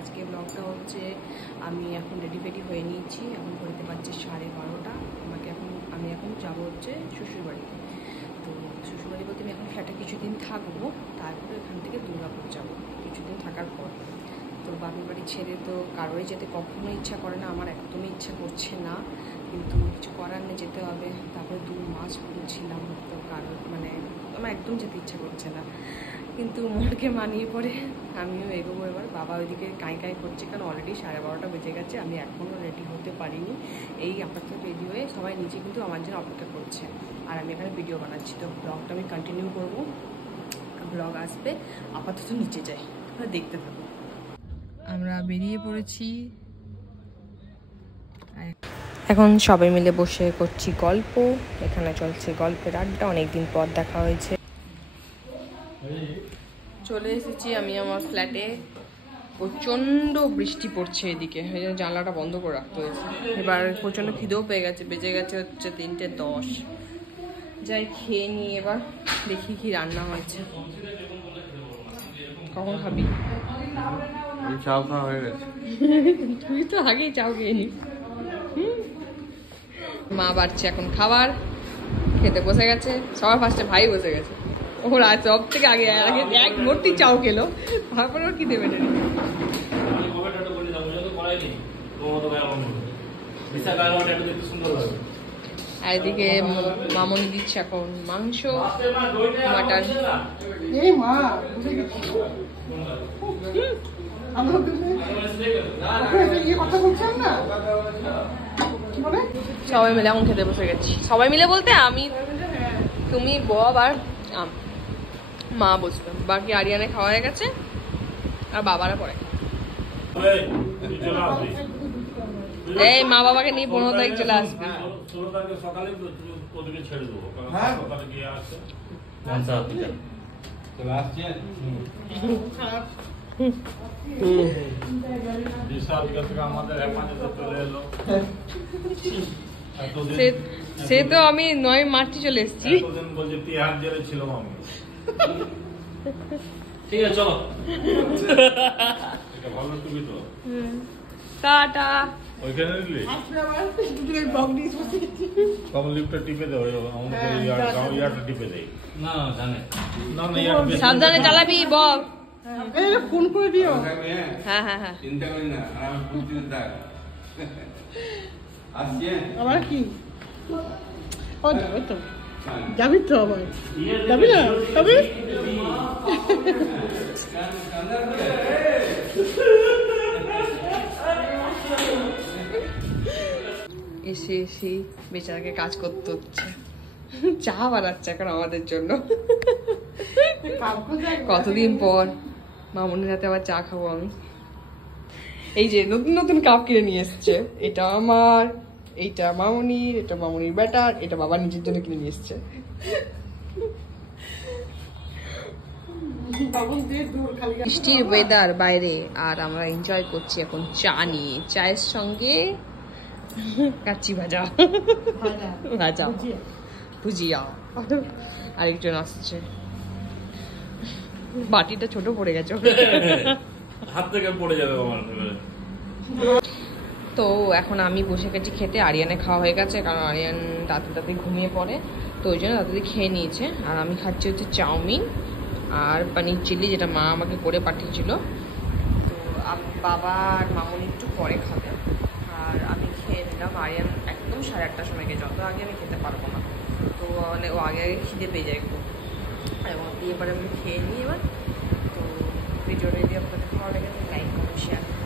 আজকে ব্লগটা হচ্ছে আমি এখন রেডি ফেডি হয়ে নিয়েছি। এখন করতে পারছি 12:30। আমি এখন যাবো হচ্ছে শ্বশুরবাড়িতে। তো শ্বশুরবাড়ি বলতে আমি এখন ফ্ল্যাটে কিছুদিন থাকবো, তারপরে এখান থেকে দুর্গাপুর যাবো কিছুদিন থাকার পর। তো বাপের বাড়ি ছেড়ে তো কারোরই যেতে কখনো ইচ্ছা করে না, আমার একদমই ইচ্ছা করছে না, কিন্তু কিছু করার নেই, যেতে হবে। তারপরে 2 মাস ছিলাম, তো আমার একদম যেতে ইচ্ছা করছে না, কিন্তু মনকে মানিয়ে পড়ে আমিও এগোবো এবার। বাবা ওইদিকে কাঁই করছে, কারণ অলরেডি 12:30 বেজে গেছে, আমি এখনও রেডি হতে পারিনি। এই আপাতত রেডি হয়ে সবাই নিচে কিন্তু আমার জন্য অপেক্ষা করছে, আর আমি এখানে ভিডিও বানাচ্ছি। তো ব্লগটা আমি কন্টিনিউ করবো, ব্লগ আসবে। আপাতত নিচে যাই, দেখতে থাকবো। আমরা বেরিয়ে পড়েছি, এখন সবাই মিলে বসে করছি গল্প। এখানে চলছে গল্পের আড্ডা, অনেকদিন পর দেখা হয়েছে। চলে এসেছি আমি আমার ফ্ল্যাটে। প্রচণ্ড বৃষ্টি পড়ছে এদিকে, এই জন্য জানলাটা বন্ধ করে রাখতে হয়েছে। এবার প্রচণ্ড খিদেও পেয়ে গেছে, বেজে গেছে হচ্ছে 3:10। যাই খেয়ে নিই এবার, দেখি কি রান্না হয়েছে। কখন খাবি? চাও খাওয়া হয়ে গেছে। তুই তো আগেই চাও খেয়ে নি। মা বাড়ছে এখন খাবার, খেতে বসে গেছে। সবার ফার্স্টে ভাই বসে গেছে, ওরা সব থেকে আগে এক ভর্তি চাও খেলো, তারপরে ওর কি দেবে না। আর এদিকে মামনি দিচ্ছে এখন মাংস, মাটন। সবাই মিলে এখন খেতে বসে গেছি। সবাই মিলে বলতে আমি, তুমি, বব আর মা বসবে। বাকি আরিয়ানে খাওয়া হয়ে গেছে, আর বাবারা পরে। এই মা বাবাকে নিয়ে 15 তারিখ চলে আসবে। সে তো আমি 9 মার্চ চলে এসেছি। ঠিক আছে চলো। টাটা। ওইখানে নিলি লিফটটা টিপে দেয়, ইয়ারটা টিপে দেয়। না জানে না, সাবধানে চালাবি বল। ফোন করে দিও। হ্যাঁ হ্যাঁ হ্যাঁ, চিন্তা করি না, আমি বুঝতে থাক। আসছে আবার কি? ও যাবে তো, যাবি তো আবার, যাবি না? যাবি? এসে বেচারাকে কাজ করতে হচ্ছে, চা বানাচ্ছে এখন আমাদের জন্য। কতদিন পর মামুনির হাতে আবার চা খাবো আমি। এই যে নতুন নতুন কাপ কিনে নিয়ে এসছে, এটা আমার, এইটা মামুনির, এটা মামুনির বেটার, এটা বাবা নিজের জন্য কিনে নিয়ে এসছে। বৃষ্টির ওয়েদার বাইরে, আর আমরা এনজয় করছি এখন চা নিয়ে। চায়ের সঙ্গে কাচ্চি ভাজা, ভুজিয়া। আরেকজন আসছে, বাটিটা ছোট পড়ে গেছে, হাত থেকে পড়ে যাবে আমার। তো এখন আমি বসে গেছি খেতে। আরিয়ানে খাওয়া হয়ে গেছে, কারণ আরিয়ান তাড়াতাড়ি ঘুমিয়ে পড়ে, তো ওই জন্য তাড়াতাড়ি খেয়ে নিয়েছে। আর আমি খাচ্ছি হচ্ছে চাউমিন আর পনির চিলি, যেটা মা আমাকে করে পাঠিয়েছিল। তো বাবা আর মামুনি একটু পরে খাবে, আর আমি খেয়ে নিলাম। আরিয়ান একদম 8:30 সময় গিয়ে, যত আগে আমি খেতে পারবো না, তো ও আগে খিদে পেয়ে যায় একটু, এবং দিয়ে পরে আমি খেয়ে নিই এবার। তো ভিডিওটা যদি আপনাদের ভালো লেগে থাকে লাইক করুন, শেয়ার করুন।